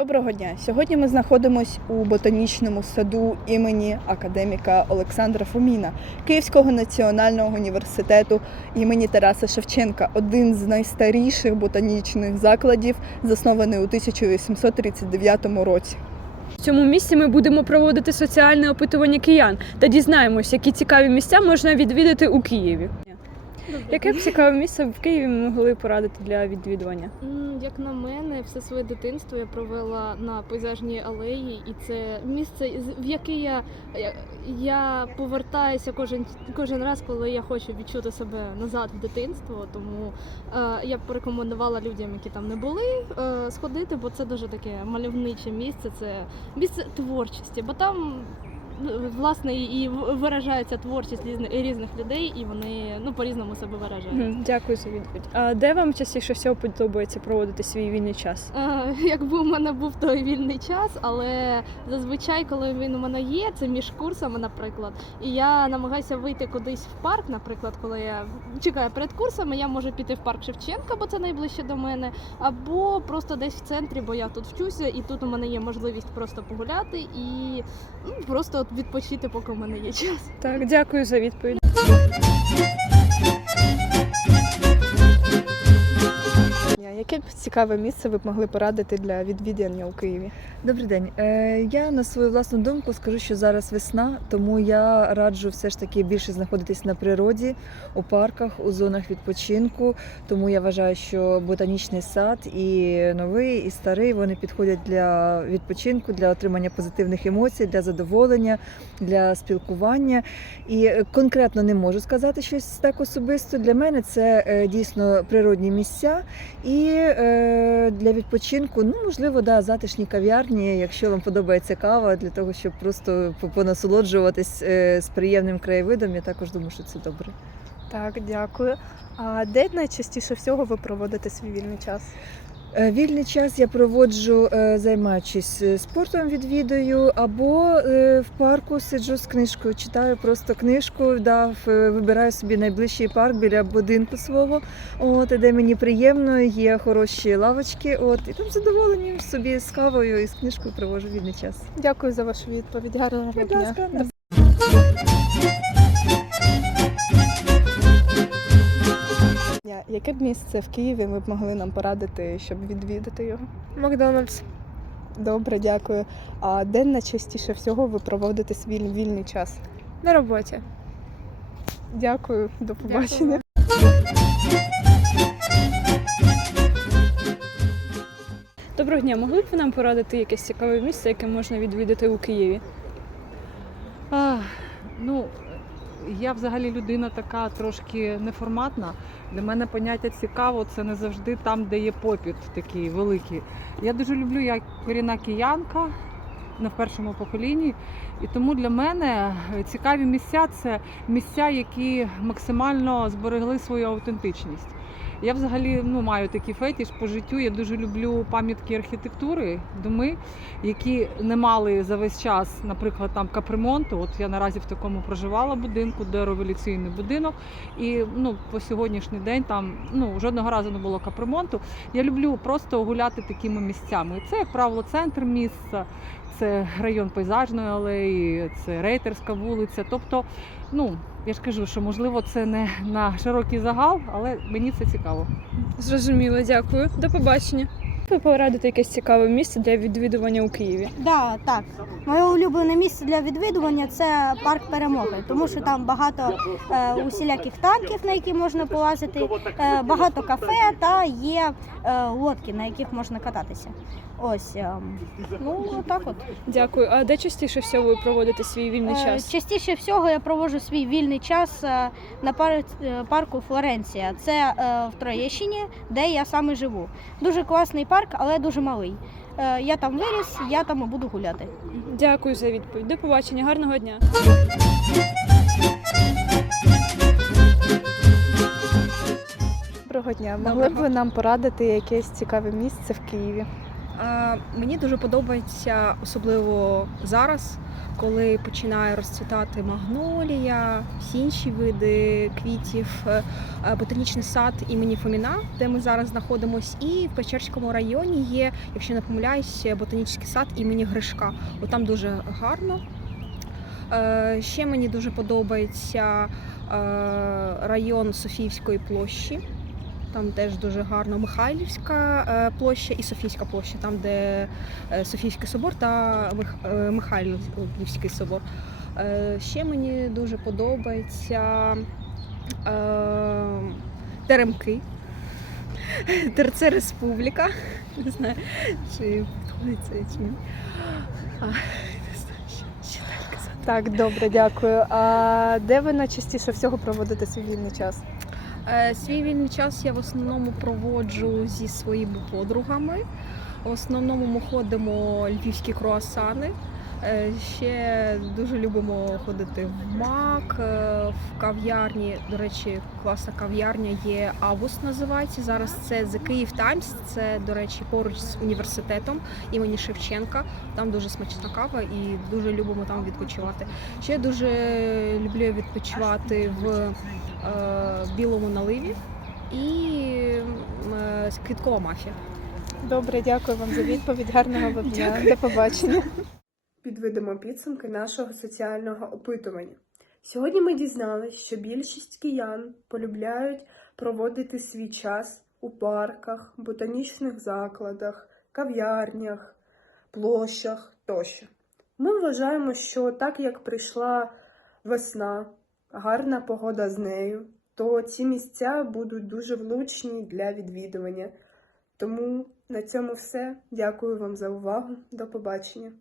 Доброго дня! Сьогодні ми знаходимося у ботанічному саду імені академіка Олександра Фоміна Київського національного університету імені Тараса Шевченка, один з найстаріших ботанічних закладів, заснований у 1839 році. В цьому місці ми будемо проводити соціальне опитування киян та дізнаємось, які цікаві місця можна відвідати у Києві. Яке б цікаве місце в Києві ми могли порадити для відвідування? Як на мене, все своє дитинство я провела на пейзажній алеї, і це місце, в яке я, я повертаюся кожен, кожен раз, коли я хочу відчути себе назад в дитинство. Тому е, я б порекомендувала людям, які там не були, е, сходити, бо це дуже таке мальовниче місце. Це місце творчості, бо там. Власне, і виражається творчість різних, людей, і вони ну по-різному себе виражають. Дякую за відповідь. А де вам частіше всього подобається проводити свій вільний час? Е, Якби у мене був той вільний час, але зазвичай, коли він у мене є, це між курсами, наприклад, і я намагаюся вийти кудись в парк, наприклад, коли я чекаю перед курсами, я можу піти в парк Шевченка, бо це найближче до мене, або просто десь в центрі, бо я тут вчуся, і тут у мене є можливість просто погуляти і ну, просто відпочити, поки в мене є час. Так, дякую за відповідь. Яке б цікаве місце ви б могли порадити для відвідування у Києві? Добрий день. Е, Я на свою власну думку скажу, що зараз весна, тому я раджу все ж таки більше знаходитись на природі, у парках, у зонах відпочинку. Тому я вважаю, що ботанічний сад і новий, і старий вони підходять для відпочинку, для отримання позитивних емоцій, для задоволення, для спілкування. І конкретно не можу сказати щось так особисто. Для мене це е, дійсно природні місця. І е, для відпочинку, ну можливо, да, затишні кав'ярні, якщо вам подобається кава, для того, щоб просто понасолоджуватись е, з приємним краєвидом, я також думаю, що це добре. Так, дякую. А де найчастіше всього ви проводите свій вільний час? Е, Вільний час я проводжу, е, займаючись е, спортом, відвідую, або в парку сиджу з книжкою, читаю просто книжку, да, вибираю собі найближчий парк біля будинку свого, от, де мені приємно, є хороші лавочки, от, і там з задоволенням собі з кавою і з книжкою проводжу вільний час. Дякую за вашу відповідь. Гарного Будь ласка, Яке б місце в Києві ви б могли нам порадити, щоб відвідати його? Макдональдс. Добре, дякую. А де найчастіше всього ви проводите свій вільний час? На роботі. Дякую, до побачення. Доброго дня, могли б ви нам порадити якесь цікаве місце, яке можна відвідати у Києві? А, ну, я взагалі людина така трошки неформатна. Для мене поняття цікаво, це не завжди там, де є попіт такий великий. Я дуже люблю як корінна киянка на першому поколінні. І тому для мене цікаві місця це місця, які максимально зберегли свою аутентичність. Я взагалі ну, маю такий фетіш по життю. Я дуже люблю пам'ятки архітектури, доми, які не мали за весь час, наприклад, там капремонту. От я наразі в такому проживала будинку, де революційний будинок. І ну, по сьогоднішній день там ну, жодного разу не було капремонту. Я люблю просто гуляти такими місцями. Це, як правило, центр міста, це район пейзажної алеї, це рейтерська вулиця. Тобто, ну я ж кажу, що можливо це не на широкий загал, але мені це цікаво. Зрозуміло, дякую. До побачення. Ви порадите якесь цікаве місце для відвідування у Києві? Да, так. Моє улюблене місце для відвідування це парк перемоги, тому що там багато е, усіляких танків, на які можна полазити, е, багато кафе та є е, лодки, на яких можна кататися. Ось е, ну так от. Дякую. А де частіше всього ви проводите свій вільний Е, час? Частіше всього я проводжу свій вільний час е, на е, парку Флоренція. Це в Троєщині, де я саме живу. Дуже класний парк, але дуже малий. Я там виріс, я там і буду гуляти. Дякую за відповідь. До побачення, гарного дня. Доброго дня. Могли б ви нам порадити якесь цікаве місце в Києві? Е, Мені дуже подобається, особливо зараз, коли починає розцвітати магнолія, всі інші види квітів, е, е, ботанічний сад імені Фоміна, де ми зараз знаходимося, і в Печерському районі є, якщо не помиляюсь, ботанічний сад імені Гришка. От там дуже гарно. Ще мені дуже подобається район Софіївської площі. Там теж дуже гарно Михайлівська е, площа і Софійська площа, там, де е, Софійський собор та е, Михайлівський собор. Ще мені дуже подобається Теремки. Терце Республіка. Не знаю, чи підходить це чи ні. Казати. Так, добре, дякую. А де ви найчастіше всього проводите свій вільний час? Е, Свій вільний час я в основному проводжу зі своїми подругами. В основному ми ходимо львівські круасани. Е, Ще дуже любимо ходити в МАК, е, в кав'ярні. До речі, класна кав'ярня є Август називається. Зараз це The Київ Таймс. Це, до речі, поруч з університетом імені Шевченка. Там дуже смачна кава і дуже любимо там відпочивати. Ще дуже люблю відпочивати в білому наливі і е, квіткова мафія. Добре, дякую вам за відповідь. Гарного вам дня. До побачення. Підведемо підсумки нашого соціального опитування. Сьогодні ми дізналися, що більшість киян полюбляють проводити свій час у парках, ботанічних закладах, кав'ярнях, площах тощо. Ми вважаємо, що так як прийшла весна, гарна погода з нею, то ці місця будуть дуже влучні для відвідування. Тому на цьому все. Дякую вам за увагу. До побачення.